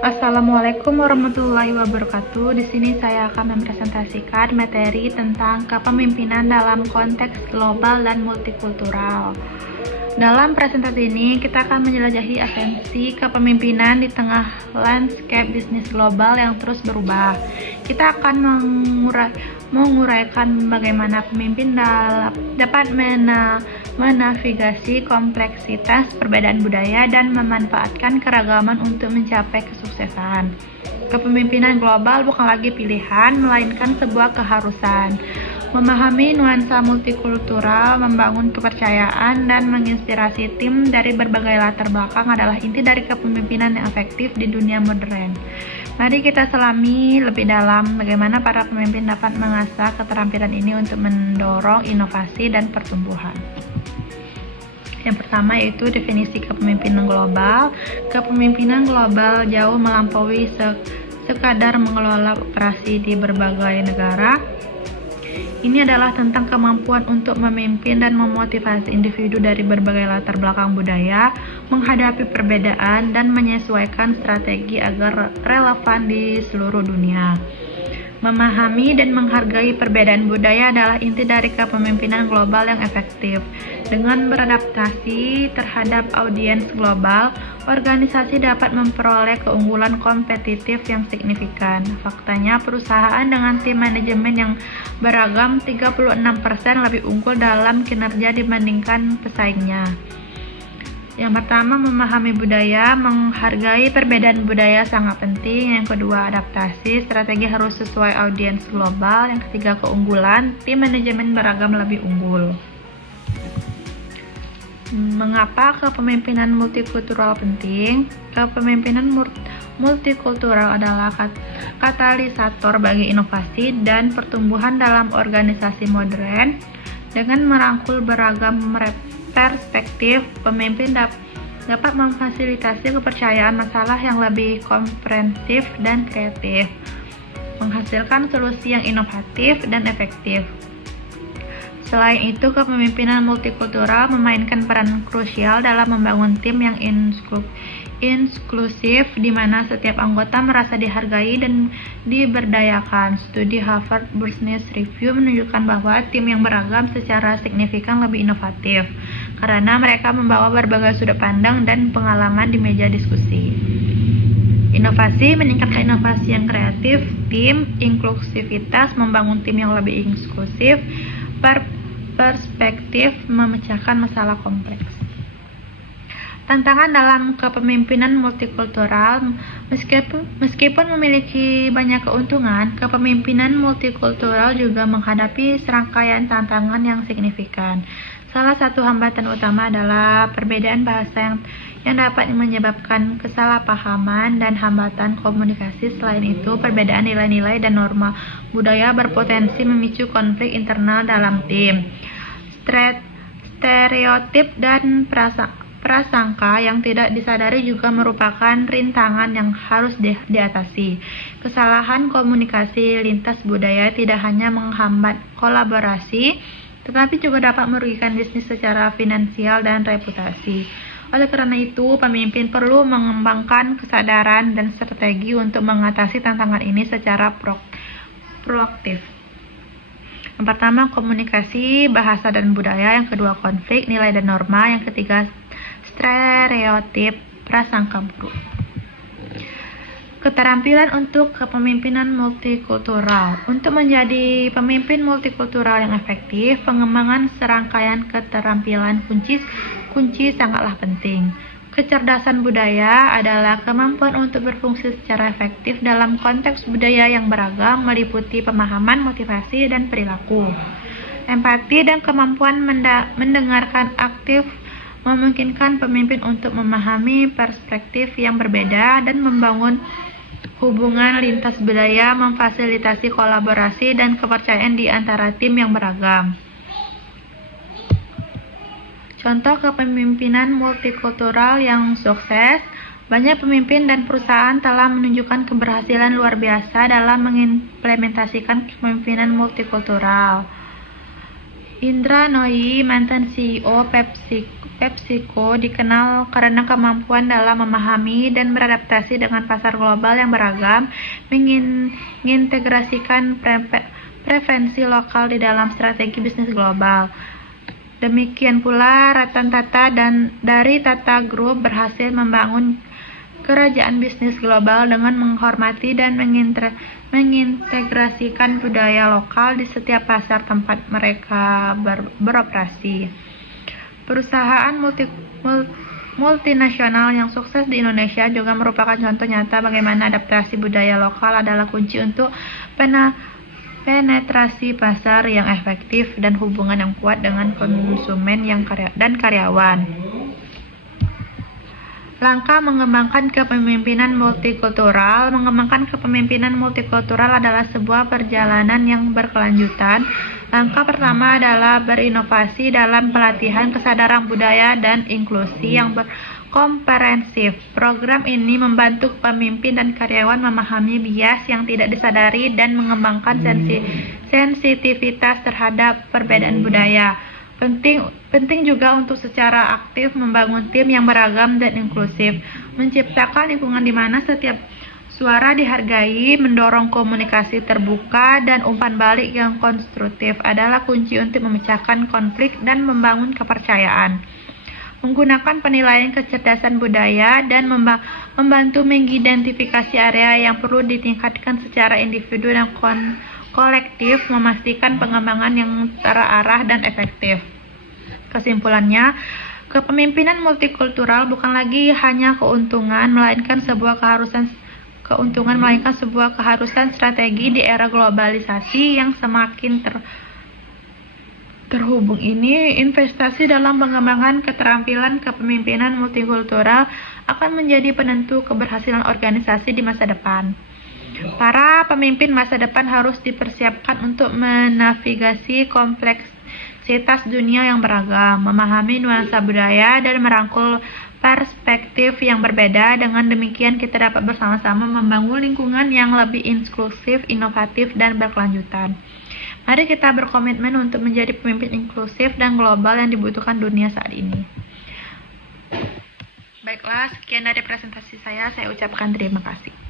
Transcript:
Assalamualaikum warahmatullahi wabarakatuh. Di sini saya akan mempresentasikan materi tentang kepemimpinan dalam konteks global dan multikultural. Dalam presentasi ini, kita akan menjelajahi esensi kepemimpinan di tengah landscape bisnis global yang terus berubah. Kita akan menguraikan bagaimana pemimpin dapat menavigasi kompleksitas perbedaan budaya dan memanfaatkan keragaman untuk mencapai kesuksesan. Kepemimpinan global bukan lagi pilihan, melainkan sebuah keharusan. Memahami nuansa multikultural, membangun kepercayaan, dan menginspirasi tim dari berbagai latar belakang adalah inti dari kepemimpinan yang efektif di dunia modern. Mari kita selami lebih dalam bagaimana para pemimpin dapat mengasah keterampilan ini untuk mendorong inovasi dan pertumbuhan. Yang pertama yaitu definisi kepemimpinan global. Kepemimpinan global jauh melampaui sekadar mengelola operasi di berbagai negara. Ini adalah tentang kemampuan untuk memimpin dan memotivasi individu dari berbagai latar belakang budaya, menghadapi perbedaan, dan menyesuaikan strategi agar relevan di seluruh dunia. Memahami dan menghargai perbedaan budaya adalah inti dari kepemimpinan global yang efektif. Dengan beradaptasi terhadap audiens global, organisasi dapat memperoleh keunggulan kompetitif yang signifikan. Faktanya, perusahaan dengan tim manajemen yang beragam 36% lebih unggul dalam kinerja dibandingkan pesaingnya. Yang pertama, memahami budaya, menghargai perbedaan budaya sangat penting. Yang kedua, adaptasi, strategi harus sesuai audiens global. Yang ketiga, keunggulan, tim manajemen beragam lebih unggul. Mengapa kepemimpinan multikultural penting? Kepemimpinan multikultural adalah katalisator bagi inovasi dan pertumbuhan dalam organisasi modern. Dengan merangkul beragam perspektif, pemimpin dapat memfasilitasi kepercayaan masalah yang lebih komprehensif dan kreatif, menghasilkan solusi yang inovatif dan efektif. Selain itu, kepemimpinan multikultural memainkan peran krusial dalam membangun tim yang inklusif, di mana setiap anggota merasa dihargai dan diberdayakan. Studi Harvard Business Review menunjukkan bahwa tim yang beragam secara signifikan lebih inovatif, karena mereka membawa berbagai sudut pandang dan pengalaman di meja diskusi. Inovasi meningkatkan inovasi yang kreatif, tim inklusivitas membangun tim yang lebih inklusif, perspektif memecahkan masalah kompleks. Tantangan dalam kepemimpinan multikultural. Meskipun memiliki banyak keuntungan, kepemimpinan multikultural juga menghadapi serangkaian tantangan yang signifikan. Salah satu hambatan utama adalah perbedaan bahasa yang dapat menyebabkan kesalahpahaman dan hambatan komunikasi. Selain itu, perbedaan nilai-nilai dan norma budaya berpotensi memicu konflik internal dalam tim. Stereotip dan prasangka yang tidak disadari juga merupakan rintangan yang harus diatasi. Kesalahan komunikasi lintas budaya tidak hanya menghambat kolaborasi, tetapi juga dapat merugikan bisnis secara finansial dan reputasi. Oleh karena itu, pemimpin perlu mengembangkan kesadaran dan strategi untuk mengatasi tantangan ini secara proaktif. Yang pertama, komunikasi, bahasa dan budaya. Yang kedua, konflik, nilai dan norma. Yang ketiga, stereotip, prasangka buruk. Keterampilan untuk kepemimpinan multikultural. Untuk menjadi pemimpin multikultural yang efektif, pengembangan serangkaian keterampilan kunci sangatlah penting. Kecerdasan budaya adalah kemampuan untuk berfungsi secara efektif dalam konteks budaya yang beragam, meliputi pemahaman, motivasi, dan perilaku. Empati dan kemampuan mendengarkan aktif memungkinkan pemimpin untuk memahami perspektif yang berbeda dan membangun hubungan lintas budaya, memfasilitasi kolaborasi dan kepercayaan di antara tim yang beragam. Contoh kepemimpinan multikultural yang sukses. Banyak pemimpin dan perusahaan telah menunjukkan keberhasilan luar biasa dalam mengimplementasikan kepemimpinan multikultural. Indra Nooyi, mantan CEO PepsiCo dikenal karena kemampuan dalam memahami dan beradaptasi dengan pasar global yang beragam, mengintegrasikan preferensi lokal di dalam strategi bisnis global. Demikian pula Ratan Tata dari Tata Group berhasil membangun kerajaan bisnis global dengan menghormati dan mengintegrasikan budaya lokal di setiap pasar tempat mereka beroperasi. Perusahaan multinasional yang sukses di Indonesia juga merupakan contoh nyata bagaimana adaptasi budaya lokal adalah kunci untuk penetrasi pasar yang efektif dan hubungan yang kuat dengan konsumen dan karyawan. Langkah mengembangkan kepemimpinan multikultural. Mengembangkan kepemimpinan multikultural adalah sebuah perjalanan yang berkelanjutan. Langkah pertama adalah berinovasi dalam pelatihan kesadaran budaya dan inklusi yang komprehensif. Program ini membantu pemimpin dan karyawan memahami bias yang tidak disadari dan mengembangkan sensitivitas terhadap perbedaan budaya. Penting juga untuk secara aktif membangun tim yang beragam dan inklusif, menciptakan lingkungan di mana setiap suara dihargai, mendorong komunikasi terbuka, dan umpan balik yang konstruktif adalah kunci untuk memecahkan konflik dan membangun kepercayaan. Menggunakan penilaian kecerdasan budaya dan membantu mengidentifikasi area yang perlu ditingkatkan secara individu dan kolektif, memastikan pengembangan yang terarah dan efektif. Kesimpulannya, kepemimpinan multikultural bukan lagi hanya keuntungan, melainkan sebuah keharusan strategi di era globalisasi yang semakin terhubung ini. Investasi dalam pengembangan keterampilan kepemimpinan multikultural akan menjadi penentu keberhasilan organisasi di masa depan. Para pemimpin masa depan harus dipersiapkan untuk menavigasi kompleksitas dunia yang beragam, memahami nuansa budaya, dan merangkul perspektif yang berbeda. Dengan demikian, kita dapat bersama-sama membangun lingkungan yang lebih inklusif, inovatif, dan berkelanjutan. Mari kita berkomitmen untuk menjadi pemimpin inklusif dan global yang dibutuhkan dunia saat ini. Baiklah, sekian dari presentasi saya ucapkan terima kasih.